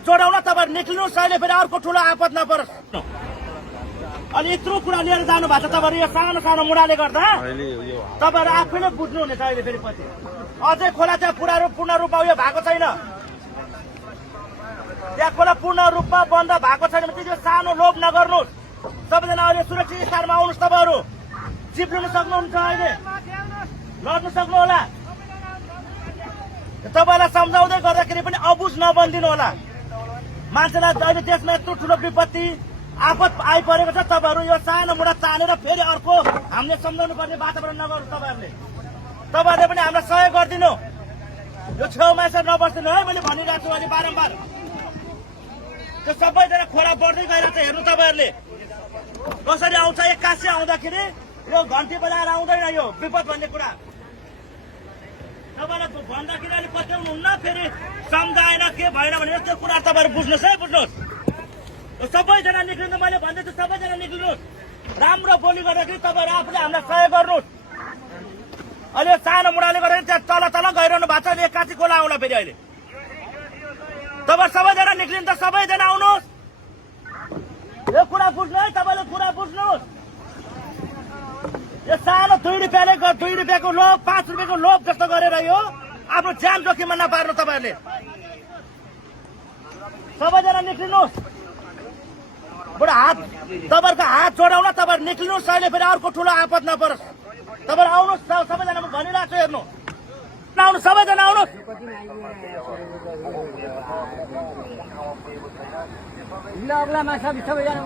हात जोडाउन तपाईहरु निक्लिनुहोस् अहिले फेरि अर्को ठुलो आपद नपरोस्। अनि यत्रो कुरा लिएर जानु भएको छ तपाईहरु यो सानो सानो मुडाले गर्दा तपाईहरु आफैले बुझ्नुहुनेछ अहिले फेरि पछि। अझै खोला चाहिँ पूर्ण रूपमा उयो भएको छैन, त्यहाँ खोला पूर्ण रूपमा बन्द भएको छैन भने त्यो सानो लोभ नगर्नुहोस्। सबैजना अहिले सुरक्षित स्थानमा आउनुहोस्। तपाईहरु जिप लिन सक्नुहुन्छ, अहिले लड्न सक्नु होला। तपाईलाई सम्झाउँदै गर्दाखेरि पनि अबुझ नबनिदिनु होला। मान्छेलाई अहिले देशमा यत्रो ठुलो विपत्ति आपद आइपरेको छ, तपाईहरु यो सानो मुडा तानेर फेरि अर्को हामीले सम्झाउनु पर्ने वातावरण नगर्नु। तपाईहरुले पनि हामीलाई सहयोग गरिदिनु, यो छेउमा यसरी नबस्दिनु है। मैले भनिरहेको छु अहिले बारम्बार, त्यो सबैजना खोला बढ्दै गइरहेको छ। हेर्नु तपाईहरुले कसरी आउँछ, एक्कासी आउँदाखेरि यो घन्टी बजाएर आउँदैन यो विपद भन्ने कुरा। तपाईलाई भन्दाखेरि अहिले पत्याउनुहुन्न, फेरि सम्झाएन के भएन भने त्यो कुरा तपाईहरु बुझ्नुहोस् है, बुझ्नुहोस्। सबैजना निक्लिनु, मैले भन्दैछु सबैजना निक्लिनुहोस्। राम्रो बोली गर्दाखेरि तपाईहरु आफूले हामीलाई सहयोग गर्नुहोस्। अहिले सानो मुडाले गर्दाखेरि त्यहाँ तल तल गइरहनु भएको छ, अहिले एक्कासी खोला आउला फेरि अहिले। तपाईहरु सबैजना निक्लिनु त, सबैजना आउनुहोस्। यो कुरा बुझ्नु है, तपाईले कुरा बुझ्नुहोस्। यो सानो 2 रुपियाँको लोभ, 5 रुपियाँको लोभ जस्तो गरेर यो आफ्नो ज्यान जोखिममा नपार्नु। तपाईहरुले सबैजना निक्लिनुहोस्। बडा हात तपाईहरुको हात जोडाउन तपाईहरु निक्लिनुहोस् अहिले फेरि अर्को ठुलो आपद नपरोस्। तपाईहरु आउनुहोस्, सबैजना म भनिरहेको छु, हेर्नु आउनु, सबैजना आउनुहोस्। सबैजना